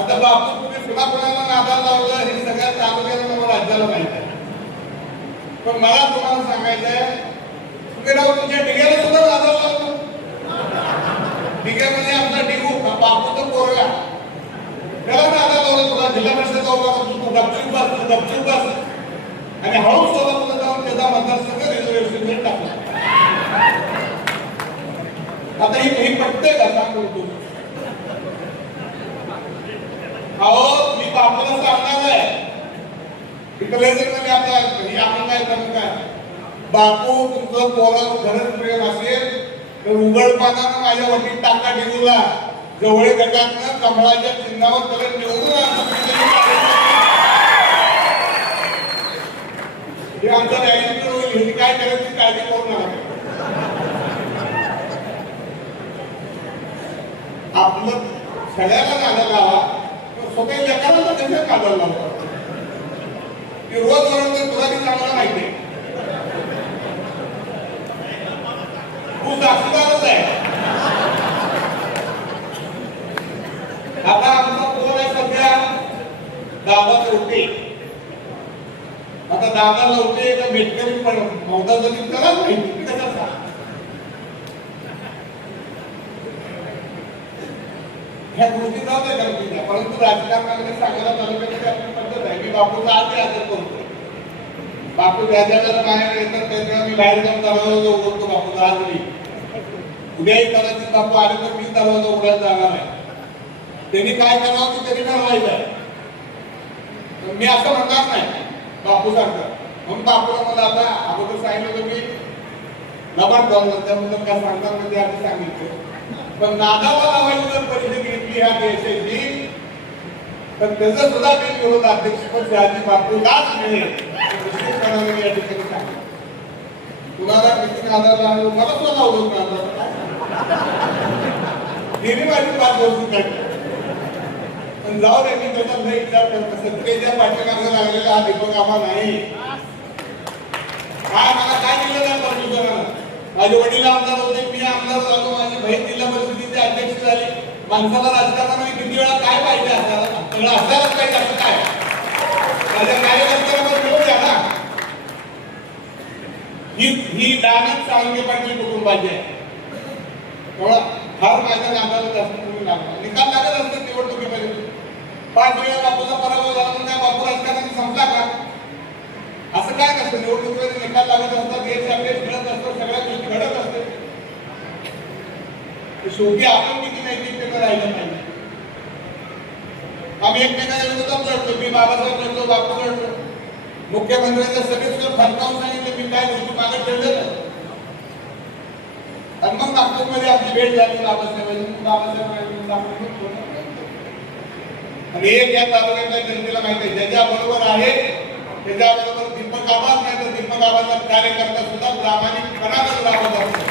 आता बापू तुम्ही पुन्हा पुन्हा नादाला लावलं हे सगळ्या तालुक्याला मला राज्याला माहीत आहे. पण मला तुम्हाला सांगायचंय तुम्ही राहू तुमच्या डिग्याला सुद्धा नादाला लावलं. डिग्या म्हणजे आमचा डिगू बापू तर पोरगा. त्याला नादा लावलं तुला जिल्हा परिषद लावला तू गपचूप बस तू गपचूप बस आणि हळूच सोबत जाऊन त्याचा मतदारसंघ रिझर्वेशन टाकला आता ही ही पटतंय का सांग बरं तू अहो मी बापूला सांगणार आहे इकडे जर आपण काय करू काय बापू तुमचं पोरं खरंच प्रेम असेल तर उघड पानानं माझ्या वटीत टाका ठेवला जवळ गटातनं कमळाच्या चिन्हावर त्याला निवडून हे आमचं रॅलिंग होईल हे काय करायची काळजी करू नका. आपलं सगळ्याला झालं लावा स्वतः लेकरांना कसं काढायला लावा मी रोज वरून तुला ती चांगला माहिती आहे. तू साक्षीदारच आहे. आता आमचा कोण आहे सध्या दादा चौटे आता दादा लवटे का मेटकरी पण मौदा जमीन त्यालाच माहिती कसा ह्या गोष्टी जाऊ द्या परंतु राजकारणामध्ये सांगायला तालुक्याची आपली मी बापूचा आधी आदर करतो बापू ज्या ज्या बाहेर येतात त्या वेळेला मी बाहेर जाऊन दरवाजा उघडतो बापूचा आज मी उद्याही कदाचित बापू आले तर मी दरवाजा उघडायला जाणार आहे. त्यांनी काय करावं ते त्यांनी ठरवायचं आहे. मी असं म्हणणार नाही बापू सारखं म्हणून बापूला मला आता अगोदर सांगितलं होतं मी लबाड झालं त्याबद्दल काय सांगणार म्हणजे आधी सांगितलं. पण नादाला लावायची जर परिस्थिती घेतली ह्या देशाची पण त्याचं सुद्धा ते निवडून अध्यक्षपद शहाजी बापूलाच मिळेल. हे निश्चितपणाने या ठिकाणी सांगतो. तुम्हाला किती आधार लागलो? मला सुद्धा लावलं आधार गेली माझी पाच वर्ष काढली. पण जाऊ दे मी त्याचा लय विचार करत. सत्तेच्या पाठीमागे लागलेला हा दीपक आम्हा नाही. काय मला काय दिलं नाही परमेश्वरानं माझे वडील आमदार होते मी आमदार झालो माझी बहीण जिल्हा परिषदेची अध्यक्ष झाली. माणसाला राजकारणामध्ये किती वेळा काय पाहिजे असणार सगळं असायलाच पाहिजे असं काय माझ्या कार्यकर्त्यांना पण मिळून द्या ना? ही ही दानच साळुंके पाटील कुटुंबाची आहे. तेवढा फार माझ्या नागाला जास्त तुम्ही लागला निकाल लागत असतात निवडणुकीमध्ये. पाच वेळा बापूचा पराभव झाला म्हणून काय बापू राजकारणाने संपला का? असं काय नसतं. निवडणुकीमध्ये निकाल लागत असतात देश अभ्यास घडत असतात सगळ्या गोष्टी घडत असतात शेवटी आपण किती नैतिकतेनं राहिलं पाहिजे? आम्ही एकमेकांच्या विरोधात लढतो मी बाबासाहेब लढतो बापू लढतो मुख्यमंत्र्यांना सगळेच फरकावून सांगितले मी काय गोष्टी मागे ठेवलेलं आणि मग नागपूरमध्ये आपली भेट झाली बाबासाहेबांची बाबासाहेबांनी आणि एक या तालुक्यातल्या जनतेला माहिती आहे ज्याच्या बरोबर आहे त्याच्या बरोबर दीपक आवाज नाही तर दीपक आवाजचा कार्यकर्ता सुद्धा प्रामाणिकपणानं राबवत असतो